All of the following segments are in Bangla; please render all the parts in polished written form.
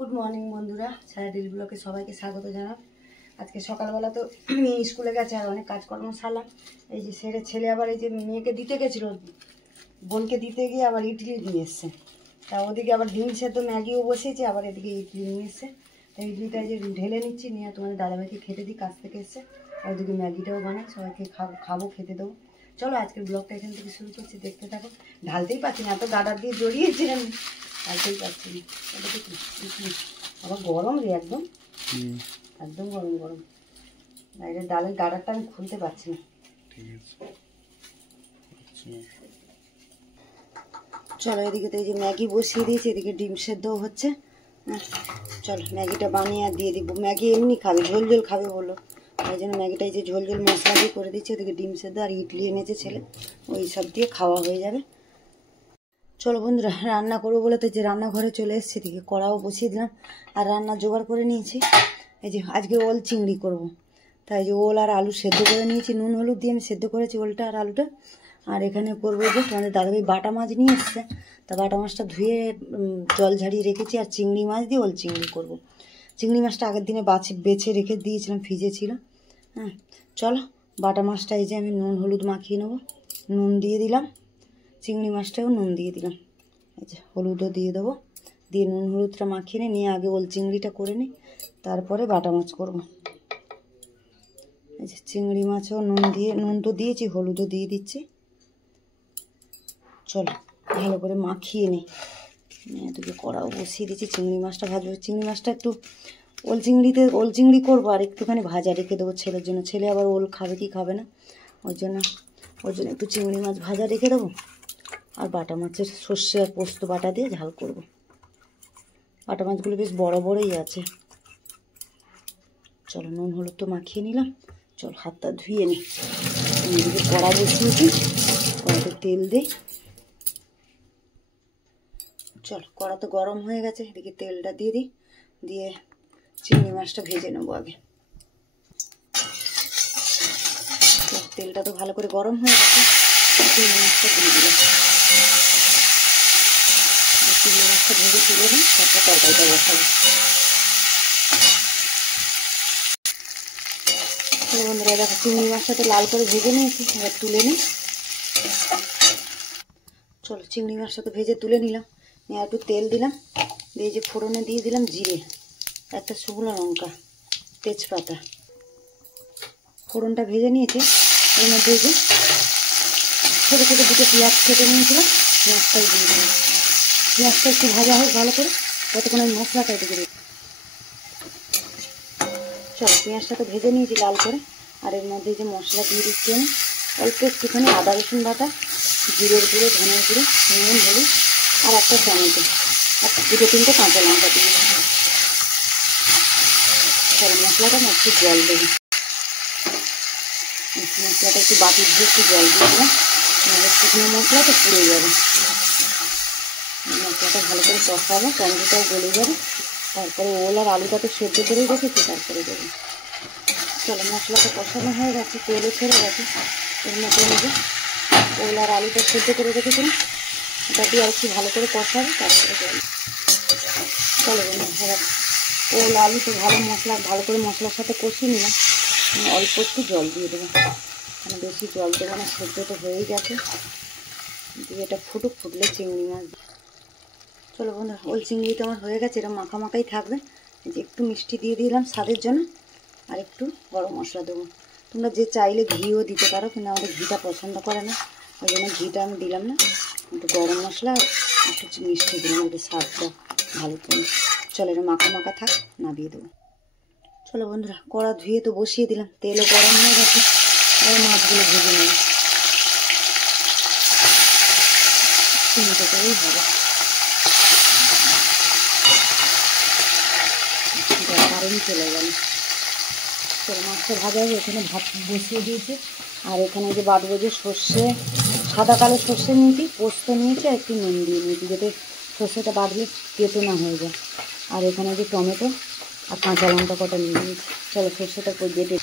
গুড মর্নিং বন্ধুরা, ছায়া ডেলি ব্লগে সবাইকে স্বাগত জানাই। আজকে সকালবেলা তো মেয়ে স্কুলে গেছে আর অনেক কাজকর্ম সারলাম। এই যে সেরে ছেলে আবার এই যে মেয়েকে দিতে গেছিলো, বোনকে দিতে গিয়ে আবার ইডলি নিয়ে এসছে। তা ওদিকে আবার ডিম সেদ্ধ ম্যাগিও বসিয়েছে, আবার এদিকে ইডলি নিয়ে এসছে। তা ইডলিটা যে ঢেলে নিচ্ছি, নিয়ে তোমাদের দাদাভাইকে খেতে দিই, কাছ থেকে এসছে। আর ওদিকে ম্যাগিটাও বানাই, সবাইকে খাবো খেতে দেবো। চলো আজকের ব্লগটা এখান থেকে শুরু করছি, দেখতে থাকো। ঢালতেই পারছি না, এত গাডার দিয়ে জড়িয়েছিলাম, ঢালতেই পারছি না। এটা দেখি ইডলি আবার গরম রে, একদম একদম গরম গরম। বাইরের ডালের গাডারটা আমি খুলতে পারছি না। চলো এদিকে তো এই যে ম্যাগি বসিয়ে দিয়েছি, এদিকে ডিম সেদ্ধও হচ্ছে। চলো ম্যাগিটা বানিয়ে আর দিয়ে দিব। ম্যাগি এমনি খাবে, ঝোল ঝোল খাবে বলো, ওই জন্য ম্যাগিটা এই যে ঝোল ঝোল মশলা দিয়ে করে দিচ্ছি। ওদিকে ডিম সেদ্ধ আর ইডলি এনেছে ছেলে, ওই সব দিয়ে খাওয়া হয়ে যাবে। চলো বন্ধুরা, রান্না করবো বলে তো যে রান্নাঘরে চলে এসেছি, এদিকে কড়াও বসিয়ে দিলাম আর রান্না জোগাড় করে নিয়েছি। এই যে আজকে ওল চিংড়ি করব, তাই যে ওল আর আলু সেদ্ধ করে নিয়েছি, নুন হলুদ দিয়ে আমি সেদ্ধ করেছি ওলটা আর আলুটা। আর এখানে করবো যে তোমাদের দাদাভাই বাটা মাছ নিয়ে এসছে, তা বাটা মাছটা ধুয়ে জল ঝাড়িয়ে রেখেছি। আর চিংড়ি মাছ দিয়ে ওল চিংড়ি করব। চিংড়ি মাছটা আগের দিনে বেছে রেখে দিয়েছিলাম, ফ্রিজে ছিল। হ্যাঁ চলো, বাটা মাছটা এই যে আমি নুন হলুদ মাখিয়ে নেবো। নুন দিয়ে দিলাম, চিংড়ি মাছটাও নুন দিয়ে দিলাম, এই যে হলুদও দিয়ে দেবো। দিয়ে নুন হলুদটা মাখিয়ে নিয়ে আগে ওল চিংড়িটা করে নিই, তারপরে বাটা মাছ করব। এই যে চিংড়ি মাছও নুন তো দিয়েছি, হলুদও দিয়ে দিচ্ছি। চলো ভালো করে মাখিয়ে নিই। এদিকে কড়াও বসিয়ে দিচ্ছি, চিংড়ি মাছটা ভাজবো। চিংড়ি মাছটা একটু ওল চিংড়ি করবো আর একটুখানি ভাজা রেখে দেবো ছেলের জন্য। ছেলে আবার ওল খাবে কি খাবে না, ওর জন্য একটু চিংড়ি মাছ ভাজা রেখে দেবো। আর বাটা মাছের সর্ষে আর পোস্ত বাটা দিয়ে ঝাল করব। বাটা মাছগুলো বেশ বড় বড়ই আছে। চলো নুন হলুদ তো মাখিয়ে নিলাম, চল হাতটা ধুয়ে নিই। এদিকে কড়া বসিয়েছি, কড়াতে তেল দিই। চল কড়া তো গরম হয়ে গেছে, এদিকে তেলটা দিয়ে দিই। দিয়ে চিংড়ি মাছটা ভেজে নেবো আগে। তেলটা তো ভালো করে গরম হয়ে গেছে, চিংড়ি মাছটা দিয়ে দিলাম। চিংড়ি মাছটা ভেজে তুলে নিই, তারপর তরকারিটা বসাবো। বন্ধুরা দেখো, চিংড়ি মাছটা তো লাল করে ভেজে নিয়েছি, এবার তুলে নিই। চলো চিংড়ি মাছটা তো ভেজে তুলে নিলাম, নিয়ে একটু তেল দিলাম। দিয়ে যে ফোড়নে দিয়ে দিলাম জিরে, একটা শুকনো লঙ্কা, তেজপাতা। ফোড়নটা ভেজে নিয়েছি, এর মধ্যে যে ছোটো ছোটো দুটো পেঁয়াজ কেটে নিয়েছিলাম, পেঁয়াজটাই দিয়ে দিলাম। পেঁয়াজটা একটু ভাজা হোক ভালো করে, ততক্ষণ আমি মশলাটা এদিকে দিই। চলো পেঁয়াজটা তো ভেজে নিয়েছি লাল করে, আর এর মধ্যে যে মশলা দিয়ে দিচ্ছি আমি অল্প একটুখানি আদা রসুন বাটা, জিরের গুঁড়ো, ধনের গুঁড়ো, নুন হলুদ আর একটা টমেটো আর দুটো তিনটে কাঁচা লঙ্কা দিয়ে দিলাম। চলো মশলাটা না একটু জল দেবো, মশলাটা একটু বাটি দিয়ে একটু জল দিয়ে দিলাম, নাহলে শুকনো মশলা তো পুড়ে যাবে। মশলাটা ভালো করে কষাবো, টমেটোটাও গলে যাবে। তারপরে ওল আর আলুটা তো সেদ্ধ করেই রেখেছি, তারপরে দেবো। চলো মশলাটা কষানো হয়ে গেছে, তেলও ছেড়ে গেছে। এর মধ্যে নিজে ওল আর আলুটা সেদ্ধ করে রেখেছিলাম, ওটা দিয়ে আর একটু ভালো করে কষাবো, তারপরে দেবো। চলো এবার ওল আলু তো ভালো করে মশলার সাথে কষিয়ে নিলাম। অল্প একটু জল দিয়ে দেবো, মানে বেশি জল দেবো না, সেদ্ধ তো হয়েই গেছে। দিয়ে এটা ফুটলে চিংড়ি মাছ। চলো বন্ধুরা, ওল চিংড়িটা আমার হয়ে গেছে, এটা মাখা মাখাই থাকবে। যে একটু মিষ্টি দিয়ে দিলাম স্বাদের জন্য, আর একটু গরম মশলা দেবো। তোমরা যে চাইলে ঘিও দিতে পারো, কিন্তু আমাদের ঘিটা পছন্দ করে না, ওই জন্য ঘিটা আমি দিলাম না। একটু গরম মশলা একটু মিষ্টি দিলাম, একটু স্বাদটা ভালো করে। চলো এটা মাখা মাখা থাক, নামিয়ে দেবো। চলো বন্ধুরা, কড়া ধুয়ে তো বসিয়ে দিলাম, তেলও গরম হয়ে গেছে, আর মাছগুলো ভেজে নেব। চিনিটা করেই হবে, কারেন্ট চলে গেল। চলো মাছটা ভাজা হয়ে এখানে ভাত বসিয়ে দিয়েছি। আর এখানে যে বাটবো যে সর্ষে, সাদা কালো সর্ষে নিয়েছি, পোস্ত নিয়েছি, আর একটু নুন দিয়ে নিয়েছি, যাতে সর্ষেটা বাটলে তেতো না হয়ে যায়। আর এখানে যে টমেটো আর কাঁচা লঙ্কা কটা নিয়ে নিয়েছি। চলো সর্ষেটা বেটে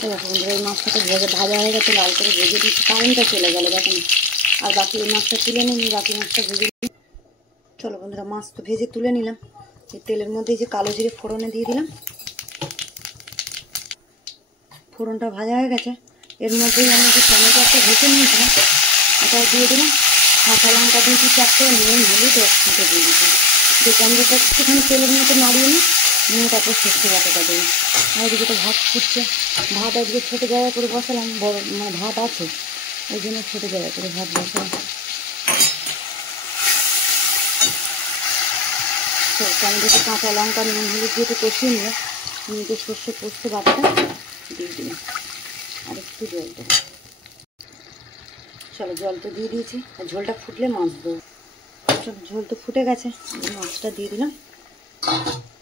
বন্ধুরা, এই মাছটাকে ভাজা হয়ে গেছে, লাল করে ভেজে দিচ্ছি। কারেন্টটা চলে গেল দেখুন। আর বাকি এই মাছটা তুলে নিই, বাকি মাছটা ভেজে নিই। চলো বন্ধুরা, মাছ তো ভেজে তুলে নিলাম। এই তেলের মধ্যে যে কালো জিরে ফোড়নে দিয়ে দিলাম। ফোড়নটা ভাজা হয়ে গেছে, এর মধ্যেই আমি যে টমেটো একটা ভেজে নিয়েছিলাম ওটাও দিয়ে দিলাম। কাঁচা লঙ্কা দিয়েছি 4টে, নুন হলুদ একসাথে দিয়ে দিয়েছি। যে টমেটোটা একটুখানি তেলের মধ্যে নাড়িয়ে নিয়ে তারপর সর্ষে বাটাটা দেবো। আর এদিকে তো ভাত ফুটছে, ভাত আজকে ছোটো জায়গা করে বসালাম, বড় মানে ভাত আছে ওই জন্য ছোটো জায়গা করে ভাত বসালাম। টমেটোটা কাঁচা লঙ্কা নুন হলুদ দিয়ে কষিয়ে নিয়ে নিয়ে সর্ষে পোস্ত বাটাটা দিয়ে দিলাম, আর একটু জল দেবো। চলো জল তো দিয়ে দিয়েছি, আর ঝোলটা ফুটলে মাছ দেবো। চলো ঝোল তো ফুটে গেছে, মাছটা দিয়ে দিলাম।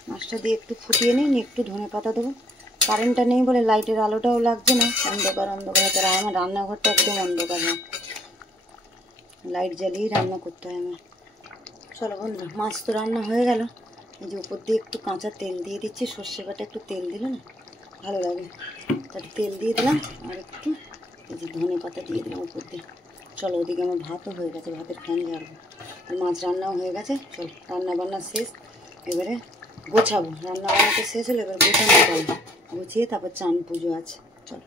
মাছটা দিয়ে একটু ফুটিয়ে নিই, একটু ধনে পাতা দেবো। কারেন্টটা নেই বলে লাইটের আলোটাও লাগছে না, অন্ধকার অন্ধকার। তারা আমার রান্নাঘরটা একদম অন্ধকার হয়, লাইট জ্বালিয়েই রান্না করতে হয় আমার। চলো বন্ধুরা, মাছ তো রান্না হয়ে গেল। এই যে উপর দিয়ে একটু কাঁচা তেল দিয়ে দিচ্ছি, সর্ষে বাটা একটু তেল দিলে না ভালো লাগে, তার তেল দিয়ে দিলাম। আর একটু এই যে ধনে পাতা দিয়ে দিলাম উপর দিয়ে। চলো ওদিকে আমার ভাতও হয়ে গেছে, ভাতের ফ্যান ঝাড়বো, আর মাছ রান্নাও হয়ে গেছে। চলো রান্না বান্না শেষ, এবারে গোছাবো। রান্না বান্নাটা শেষ হলো, এবার গোছানো পারবো, গুছিয়ে তারপর চান পুজো আছে। চলো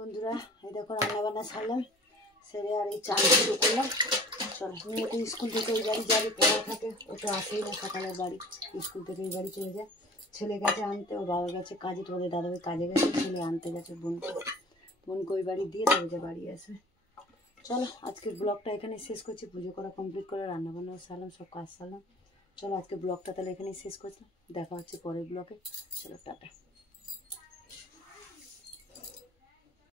বন্ধুরা, এই দেখো রান্নাবান্না ছাড়লাম, সেরে আর এই চান শুরু করলাম। চলো মেয়ে তো স্কুল থেকে এই বাড়ি যাবে, পড়া থাকে, ও তো আসেই না সকালের বাড়ি, স্কুল থেকে এই বাড়ি চলে যায়। ছেলে গেছে আনতে, ওর বাবা গেছে কাজে, তোদের দাদাভাই কাজে গেছে, ছেলে আনতে গেছে বোনকে ওই বাড়ি দিয়ে তবে যে বাড়ি আসে। চলো আজকের ব্লগটা এখানে শেষ করছি, পুজো করা কমপ্লিট করে রান্নাবান্না সারলাম, সব কাজ সারলাম। চলো আজকে ব্লগটা তাহলে এখানেই শেষ করছি, দেখা হচ্ছে পরের ব্লগে। চলো টাটা।